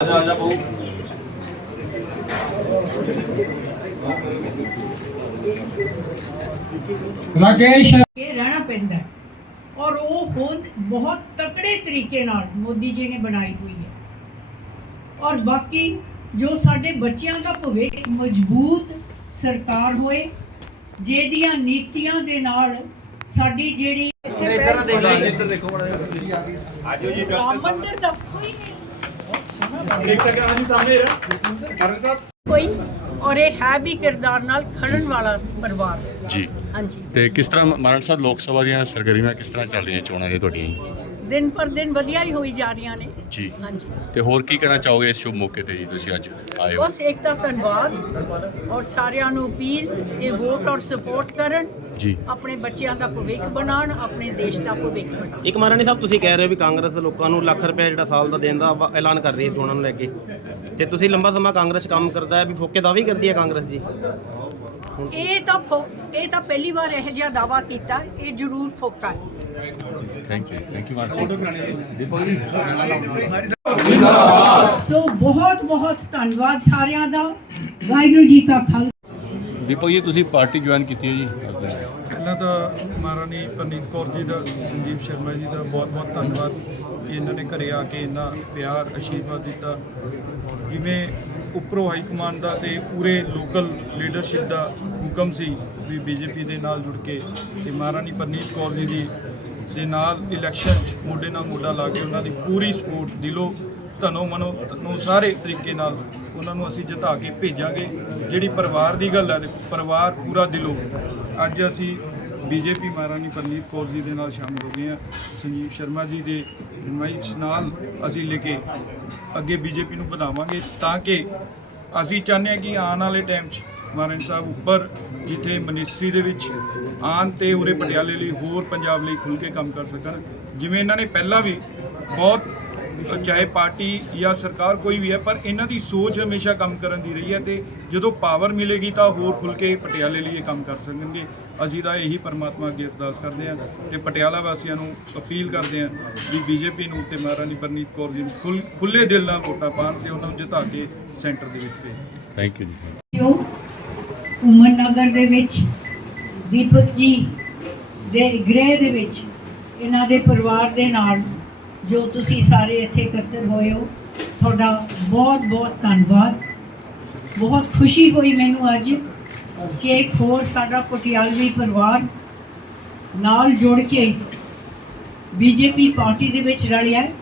ਆ ਜਾ ਬਹੁ ਰਾਕੇਸ਼। ਕੇ ਰਹਿਣਾ ਪੈਂਦਾ ਹੈ। ਔਰ ਉਹ ਖੁਦ ਬਹੁਤ ਤਕੜੇ ਤਰੀਕੇ ਨਾਲ ਮੋਦੀ ਜੀ ਨੇ ਬਣਾਈ ਹੋਈ ਹੈ। ਔਰ ਬਾਕੀ ਜੋ ਸਾਡੇ ਬੱਚਿਆਂ ਦਾ ਭਵਿੱਖ ਮਜ਼ਬੂਤ ਸਰਕਾਰ ਹੋਏ ਜਿਹਦੀਆਂ ਨੀਤੀਆਂ ਦੇ ਨਾਲ ਸਾਡੀ ਜਿਹੜੀ ਇੱਧਰ ਦੇਖੋ ਬੜਾ ਰਾਮ ਮੰਦਿਰ ਦਾ ਕੋਈ ਨਹੀਂ। ਕੋਈ ਔਰ ਇਹ ਹੈ ਵੀ ਕਿਰਦਾਰ ਨਾਲ ਖੜਨ ਵਾਲਾ ਪਰਿਵਾਰ। ਜੀ। ਹਾਂਜੀ। ਤੇ ਕਿਸ ਤਰ੍ਹਾਂ ਮਾਰਨ ਸਾਹਿਬ ਲੋਕ ਸਭਾ ਦੀਆਂ ਸਰਗਰਮੀਆਂ ਕਿਸ ਤਰ੍ਹਾਂ ਚੱਲ ਰਹੀਆਂ ਚੋਣਾਂ ਦੀਆਂ ਤੁਹਾਡੀਆਂ? ਦਿਨ ਪਰ ਦਿਨ ਵਧੀਆ ਹੀ ਹੋਈ ਜਾ ਰਹੀਆਂ ਨੇ। ਜੀ। ਹਾਂਜੀ। ਤੇ ਹੋਰ ਕੀ ਕਹਿਣਾ ਚਾਹੋਗੇ ਇਸ ਸ਼ੁਭ ਮੌਕੇ ਤੇ ਜੀ? ਤੁਸੀਂ ਅੱਜ ਆਏ ਹੋ। ਬਸ ਇੱਕ ਤਾਂ ਧੰਨਵਾਦ ਔਰ ਸਾਰਿਆਂ ਨੂੰ ਅਪੀਲ ਇਹ ਵੋਟ ਔਰ ਸਪੋਰਟ ਕਰਨ ਜੀ। ਆਪਣੇ ਬੱਚਿਆਂ ਦਾ ਭਵਿੱਖ ਬਣਾਉਣ ਆਪਣੇ ਦੇਸ਼ ਦਾ ਭਵਿੱਖ ਬਣਾਉਣ। ਇੱਕ ਮਹਾਰਾਣੀ ਸਾਹਿਬ ਤੁਸੀਂ ਕਹਿ ਰਹੇ ਹੋ ਵੀ ਕਾਂਗਰਸ ਲੋਕਾਂ ਨੂੰ ਲੱਖ ਰੁਪਏ ਜਿਹੜਾ ਸਾਲ ਦਾ ਦੇਣ ਦਾ ਐਲਾਨ ਕਰ ਰਹੀ ਹੈ ਚੋਣਾਂ ਨੂੰ ਲੈ ਕੇ। ਤੇ ਤੁਸੀਂ ਲੰਬਾ ਸਮਾਂ ਕਾਂਗਰਸ ਕੰਮ ਕਰਦਾ ਹੈ ਵੀ ਫੋਕੇ ਦਾਅਵੇ ਕਰਦੀ ਹੈ ਕਾਂਗਰਸ ਜੀ? ਇਹ ਤਾਂ ਫੋ- ਇਹ ਤਾਂ ਪਹਿਲੀ ਵਾਰ ਇਹ ਜਿਹਾ ਦਾਵਾ ਕੀਤਾ। ਇਹ ਜ਼ਰੂਰ ਫੋਕਾ ਹੈ। Thank you thank you Maan so ਬਹੁਤ ਬਹੁਤ ਧੰਨਵਾਦ ਸਾਰਿਆਂ ਦਾ। ਵਾਹਿਗੁਰੂ ਜੀ ਕਾ ਖਾਲਸਾ। ਦੀਪਕ ਜੀ ਤੁਸੀਂ ਪਾਰਟੀ ਜੁਆਇਨ ਕੀਤੀ ਹੈ ਜੀ? ਪਹਿਲਾਂ ਤਾਂ ਮਹਾਰਾਣੀ ਪਰਨੀਤ ਕੌਰ ਜੀ ਦਾ ਸੰਦੀਪ ਸ਼ਰਮਾ ਜੀ ਦਾ ਬਹੁਤ ਬਹੁਤ ਧੰਨਵਾਦ ਕਿ ਇਹਨਾਂ ਨੇ ਘਰੇ ਆ ਕੇ ਇੰਨਾ ਪਿਆਰ, ਆਸ਼ੀਰਵਾਦ ਦਿੱਤਾ। ਜਿਵੇਂ ਉੱਪਰੋਂ ਹਾਈ ਕਮਾਂਡ ਦਾ ਤੇ ਪੂਰੇ ਲੋਕਲ ਲੀਡਰਸ਼ਿਪ ਦਾ ਹੁਕਮ ਸੀ ਵੀ ਬੀਜੇਪੀ ਦੇ ਨਾਲ ਜੁੜ ਕੇ ਤੇ ਮਹਾਰਾਣੀ ਪਰਨੀਤ ਕੌਰ ਜੀ ਦੀ ਦੇ ਨਾਲ ਇਲੈਕਸ਼ਨ 'ਚ ਮੋਢੇ ਨਾਲ ਮੋਢਾ ਲਾ ਕੇ ਉਹਨਾਂ ਦੀ ਪੂਰੀ ਸਪੋਰਟ ਦਿਲੋਂ, ਧਨੋ ਮਨੋ ਨੂੰ ਸਾਰੇ ਤਰੀਕੇ ਨਾਲ ਉਹਨਾਂ ਨੂੰ ਅਸੀਂ ਜਿਤਾ ਕੇ ਭੇਜਾਂਗੇ। ਜਿਹੜੀ ਪਰਿਵਾਰ ਦੀ ਗੱਲ ਹੈ, ਪਰਿਵਾਰ ਪੂਰਾ ਦਿਲੋਂ। ਅੱਜ ਅਸੀਂ ਬੀਜੇਪੀ ਮਹਾਰਾਣੀ ਪਰਨੀਤ ਕੌਰ ਜੀ ਦੇ ਨਾਲ ਸ਼ਾਮਲ ਹੋ ਗਏ ਹਾਂ। ਸੰਜੀਵ ਸ਼ਰਮਾ ਜੀ ਦੇ ਇਨਵਾਈਟ ਨਾਲ ਅਸੀਂ ਲੈ ਕੇ ਅੱਗੇ ਬੀਜੇਪੀ ਨੂੰ ਵਧਾਵਾਂਗੇ ਤਾਂ ਕਿ ਅਸੀਂ ਚਾਹੁੰਦੇ ਹਾਂ ਕਿ ਆਉਣ ਵਾਲੇ ਟਾਈਮ 'ਚ ਮਹਾਰਾਣੀ ਸਾਹਿਬ ਉੱਪਰ, ਜਿੱਥੇ ਮਿਨਿਸਟਰੀ ਦੇ ਵਿੱਚ ਆਉਣ ਤੇ ਉਰੇ ਪਟਿਆਲੇ ਲਈ ਹੋਰ ਪੰਜਾਬ ਲਈ ਖੁੱਲ੍ਹ ਕੇ ਕੰਮ ਕਰ ਸਕਣ। ਜਿਵੇਂ ਇਹਨਾਂ ਨੇ ਪਹਿਲਾਂ ਵੀ ਬਹੁਤ, ਚਾਹੇ ਪਾਰਟੀ ਜਾਂ ਸਰਕਾਰ ਕੋਈ ਵੀ ਹੈ, ਪਰ ਇਹਨਾਂ ਦੀ ਸੋਚ ਹਮੇਸ਼ਾ ਕੰਮ ਕਰਨ ਦੀ ਰਹੀ ਹੈ ਤੇ ਜਦੋਂ ਪਾਵਰ ਮਿਲੇਗੀ ਤਾਂ ਹੋਰ ਖੁੱਲ ਕੇ ਪਟਿਆਲੇ ਲਈ ਇਹ ਕੰਮ ਕਰ ਸਕਣਗੇ। ਅਸੀਂ ਤਾਂ ਇਹੀ ਪਰਮਾਤਮਾ ਅੱਗੇ ਅਰਦਾਸ ਕਰਦੇ ਹਾਂ ਤੇ ਪਟਿਆਲਾ ਵਾਸੀਆਂ ਨੂੰ ਅਪੀਲ ਕਰਦੇ ਹਾਂ ਵੀ ਬੀਜੇਪੀ ਨੂੰ ਤੇ ਮਹਾਰਾਣੀ ਪਰਨੀਤ ਕੌਰ ਜੀ ਨੂੰ ਖੁੱਲ- ਦਿਲ ਨਾਲ ਵੋਟਾਂ ਪਾਉਣ ਤੇ ਉਹਨਾਂ ਨੂੰ ਜਿਤਾ ਕੇ ਸੈਂਟਰ ਦੇ ਵਿੱਚ ਭੇਜਣ ਥੈਂਕ ਯੂ ਜੀ ਜੋ। ਉਮਰ ਨਗਰ ਦੇ ਵਿੱਚ ਦੀਪਕ ਜੀ ਦੇ ਗ੍ਰਹਿ ਦੇ ਵਿੱਚ ਇਹਨਾਂ ਦੇ ਪਰਿਵਾਰ ਦੇ ਨਾਲ ਜੋ ਤੁਸੀਂ ਸਾਰੇ ਇੱਥੇ ਇਕੱਤਰ ਹੋਏ ਹੋ ਤੁਹਾਡਾ ਬਹੁਤ ਬਹੁਤ ਧੰਨਵਾਦ। ਬਹੁਤ ਖੁਸ਼ੀ ਹੋਈ ਮੈਨੂੰ ਅੱਜ। ਕਿ ਇੱਕ ਹੋਰ ਸਾਡਾ ਪਟਿਆਲਵੀ ਪਰਿਵਾਰ ਨਾਲ ਜੁੜ ਕੇ ਬੀਜੇਪੀ ਪਾਰਟੀ ਦੇ ਵਿੱਚ ਰਲਿਆ ਹੈ।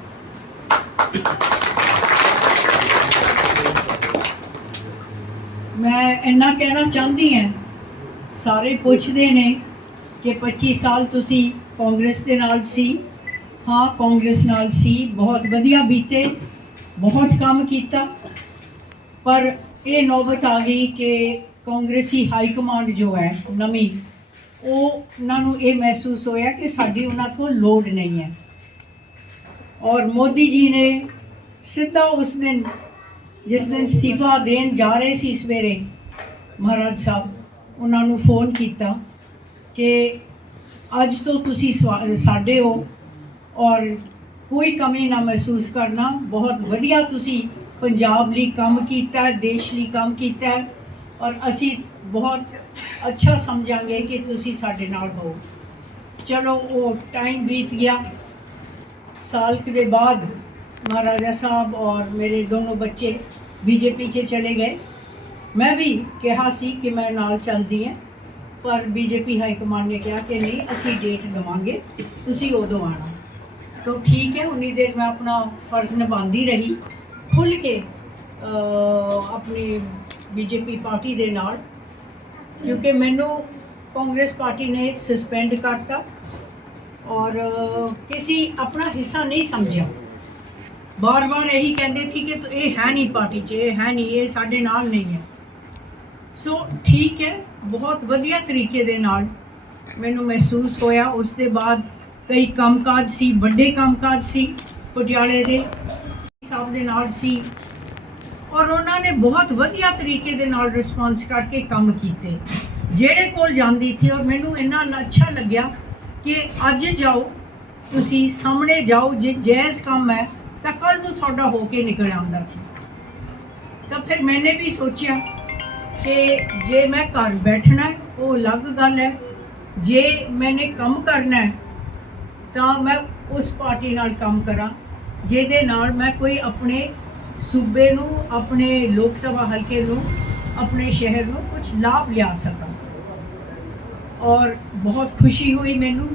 ਮੈਂ ਇੰਨਾ ਕਹਿਣਾ ਚਾਹੁੰਦੀ ਹਾਂ, ਸਾਰੇ ਪੁੱਛਦੇ ਨੇ ਕਿ 25 ਸਾਲ ਤੁਸੀਂ ਕਾਂਗਰਸ ਦੇ ਨਾਲ ਸੀ। ਹਾਂ, ਕਾਂਗਰਸ ਨਾਲ ਸੀ, ਬਹੁਤ ਵਧੀਆ ਬੀਤੇ, ਬਹੁਤ ਕੰਮ ਕੀਤਾ। ਪਰ ਇਹ ਨੌਬਤ ਆ ਗਈ ਕਿ ਕਾਂਗਰਸੀ ਹਾਈ ਕਮਾਂਡ ਜੋ ਹੈ, ਨਵੀਂ, ਉਹ ਉਹਨਾਂ ਨੂੰ ਇਹ ਮਹਿਸੂਸ ਹੋਇਆ ਕਿ ਸਾਡੀ ਉਹਨਾਂ ਕੋਲ ਲੋੜ ਨਹੀਂ ਹੈ। ਔਰ ਮੋਦੀ ਜੀ ਨੇ ਸਿੱਧਾ ਉਸ ਦਿਨ, ਜਿਸ ਦਿਨ ਅਸਤੀਫਾ ਦੇਣ ਜਾ ਰਹੇ ਸੀ ਸਵੇਰੇ, ਮਹਾਰਾਜ ਸਾਹਿਬ, ਉਹਨਾਂ ਨੂੰ ਫੋਨ ਕੀਤਾ ਕਿ ਅੱਜ ਤੋਂ ਤੁਸੀਂ ਸਵਾ- ਸਾਡੇ ਹੋ ਔਰ ਕੋਈ ਕਮੀ ਨਾ ਮਹਿਸੂਸ ਕਰਨਾ, ਬਹੁਤ ਵਧੀਆ ਤੁਸੀਂ ਪੰਜਾਬ ਲਈ ਕੰਮ ਕੀਤਾ, ਦੇਸ਼ ਲਈ ਕੰਮ ਕੀਤਾ। ਔਰ ਅਸੀਂ ਬਹੁਤ ਅੱਛਾ ਸਮਝਾਂਗੇ ਕਿ ਤੁਸੀਂ ਸਾਡੇ ਨਾਲ ਹੋ ਚਲੋ, ਉਹ ਟਾਈਮ ਬੀਤ ਗਿਆ। ਸਾਲ ਦੇ ਬਾਅਦ ਮਹਾਰਾਜਾ ਸਾਹਿਬ ਔਰ ਮੇਰੇ ਦੋਨੋਂ ਬੱਚੇ ਬੀਜੇਪੀ 'ਚ ਚਲੇ ਗਏ। ਮੈਂ ਵੀ ਕਿਹਾ ਸੀ ਕਿ ਮੈਂ ਨਾਲ ਚੱਲਦੀ ਹਾਂ, ਪਰ ਬੀਜੇਪੀ ਹਾਈ ਕਮਾਂਡ ਨੇ ਕਿਹਾ ਕਿ ਨਹੀਂ, ਅਸੀਂ ਡੇਟ ਦਵਾਂਗੇ, ਤੁਸੀਂ ਉਦੋਂ ਆਣਾ ਤਾਂ ਠੀਕ ਹੈ, ਉਨੀ ਦੇਰ ਮੈਂ ਆਪਣਾ ਫਰਜ਼ ਨਿਭਾਉਂਦੀ ਰਹੀ। ਖੁੱਲ ਕੇ ਆਪਣੀ ਬੀਜੇਪੀ ਪਾਰਟੀ ਦੇ ਨਾਲ, ਕਿਉਂਕਿ ਮੈਨੂੰ ਕਾਂਗਰਸ ਪਾਰਟੀ ਨੇ ਸਸਪੈਂਡ ਕਰਤਾ ਔਰ ਕਿਸੇ ਆਪਣਾ ਹਿੱਸਾ ਨਹੀਂ ਸਮਝਿਆ। ਬਾਰ-ਬਾਰ ਇਹੀ ਕਹਿੰਦੇ ਸੀ ਕਿ ਇਹ ਹੈ ਨਹੀਂ ਪਾਰਟੀ 'ਚ, ਇਹ ਹੈ ਨਹੀਂ, ਇਹ ਸਾਡੇ ਨਾਲ ਨਹੀਂ ਹੈ। ਸੋ ਠੀਕ ਹੈ, ਬਹੁਤ ਵਧੀਆ ਤਰੀਕੇ ਦੇ ਨਾਲ ਮੈਨੂੰ ਮਹਿਸੂਸ ਹੋਇਆ। ਉਸ ਦੇ ਬਾਅਦ ਕਈ ਕੰਮਕਾਜ ਸੀ, ਵੱਡੇ ਕੰਮਕਾਜ ਸੀ, ਪਟਿਆਲੇ ਦੇ, ਸਾਹਿਬ ਦੇ ਨਾਲ ਸੀ। ਔਰ ਉਹਨਾਂ ਨੇ ਬਹੁਤ ਵਧੀਆ ਤਰੀਕੇ ਦੇ ਨਾਲ ਰਿਸਪੌਂਸ ਕਰਕੇ ਕੰਮ ਕੀਤੇ। ਜਿਹੜੇ ਕੋਲ ਜਾਂਦੀ ਸੀ ਔਰ ਮੈਨੂੰ ਇੰਨਾ ਅੱਛਾ ਲੱਗਿਆ ਕਿ ਅੱਜ ਜਾਓ, ਤੁਸੀਂ ਸਾਹਮਣੇ ਜਾਓ, ਜੇ ਜੈਜ਼ ਕੰਮ ਹੈ, ਤਾਂ ਕੱਲ ਨੂੰ ਤੁਹਾਡਾ ਹੋ ਕੇ ਨਿਕਲ ਆਉਂਦਾ ਸੀ। ਤਾਂ ਫਿਰ ਮੈਨੇ ਵੀ ਸੋਚਿਆ ਕਿ ਜੇ ਮੈਂ ਘਰ ਬੈਠਣਾ ਉਹ ਅਲੱਗ ਗੱਲ ਹੈ। ਜੇ ਮੈਨੇ ਕੰਮ ਕਰਨਾ ਹੈ, ਤਾਂ ਮੈਂ ਉਸ ਪਾਰਟੀ ਨਾਲ ਕੰਮ ਕਰਾਂ, ਜਿਹਦੇ ਨਾਲ ਮੈਂ ਕੋਈ ਆਪਣੇ ਸੂਬੇ ਨੂੰ, ਆਪਣੇ ਲੋਕ ਸਭਾ ਹਲਕੇ ਨੂੰ, ਆਪਣੇ ਸ਼ਹਿਰ ਨੂੰ ਕੁਝ ਲਾਭ ਲਿਆ ਸਕਾਂ। ਔਰ ਬਹੁਤ ਖੁਸ਼ੀ ਹੋਈ ਮੈਨੂੰ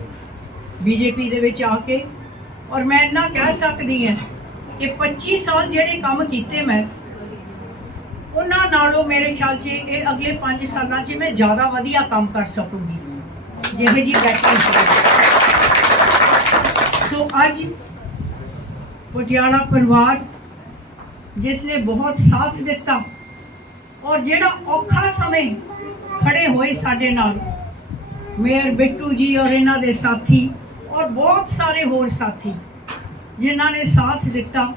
ਬੀਜੇਪੀ ਦੇ ਵਿੱਚ ਆ ਕੇ। ਔਰ ਮੈਂ ਇੰਨਾ ਕਹਿ ਸਕਦੀ ਹਾਂ ਕਿ 25 ਸਾਲ ਜਿਹੜੇ ਕੰਮ ਕੀਤੇ ਮੈਂ, ਉਹਨਾਂ ਨਾਲੋਂ ਮੇਰੇ ਖਿਆਲ 'ਚ ਇਹ ਅਗਲੇ 5 ਸਾਲਾਂ 'ਚ ਮੈਂ ਜ਼ਿਆਦਾ ਵਧੀਆ ਕੰਮ ਕਰ ਸਕੂੰਗੀ। ਜਿਹੋ ਜੀ ਬੈਠੀ ਸੋ ਅੱਜ ਪਟਿਆਲਾ ਪਰਿਵਾਰ ਜਿਸ ਨੇ ਬਹੁਤ ਸਾਥ ਦਿੱਤਾ ਔਰ ਜਿਹੜਾ ਔਖਾ ਸਮੇਂ ਖੜੇ ਹੋਏ ਸਾਡੇ ਨਾਲ, ਮੇਅਰ ਬਿੱਟੂ ਜੀ ਔਰ ਇਹਨਾਂ ਦੇ ਸਾਥੀ ਔਰ ਬਹੁਤ ਸਾਰੇ ਹੋਰ ਸਾਥੀ ਜਿਨ੍ਹਾਂ ਨੇ ਸਾਥ ਦਿੱਤਾ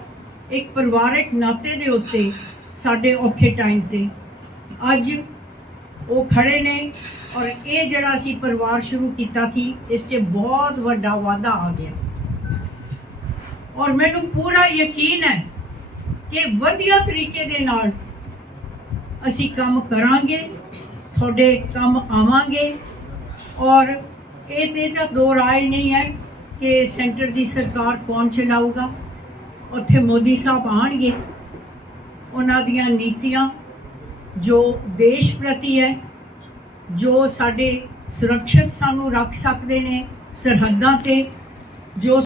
ਇੱਕ ਪਰਿਵਾਰਕ ਨਾਤੇ ਦੇ ਉੱਤੇ ਸਾਡੇ ਔਖੇ ਟਾਈਮ ਤੇ। ਅੱਜ ਉਹ ਖੜੇ ਨੇ ਔਰ ਇਹ ਜਿਹੜਾ ਅਸੀਂ ਪਰਿਵਾਰ ਸ਼ੁਰੂ ਕੀਤਾ ਸੀ, ਇਸ 'ਚ ਬਹੁਤ ਵੱਡਾ ਵਾਧਾ ਆ ਗਿਆ। ਔਰ ਮੈਨੂੰ ਪੂਰਾ ਯਕੀਨ ਹੈ ਕਿ ਵਧੀਆ ਤਰੀਕੇ ਦੇ ਨਾਲ ਅਸੀਂ ਕੰਮ ਕਰਾਂਗੇ, ਤੁਹਾਡੇ ਕੰਮ ਆਵਾਂਗੇ। ਔਰ ਇਹ ਤੇ ਤਾਂ ਦੋ ਰਾਏ ਨਹੀਂ ਹੈ ਕਿ ਸੈਂਟਰ ਦੀ ਸਰਕਾਰ ਕੌਣ ਚਲਾਊਗਾ? ਉੱਥੇ ਮੋਦੀ ਸਾਹਿਬ ਆਣਗੇ ਉਹਨਾਂ ਦੀਆਂ ਨੀਤੀਆਂ ਜੋ ਦੇਸ਼ ਪ੍ਰਤੀ ਹੈ, ਜੋ ਸਾਡੇ ਸੁਰੱਖਿਅਤ ਸਾਨੂੰ ਰੱਖ ਸਕਦੇ ਨੇ ਸਰਹੱਦਾਂ ਤੇ, ਜੋ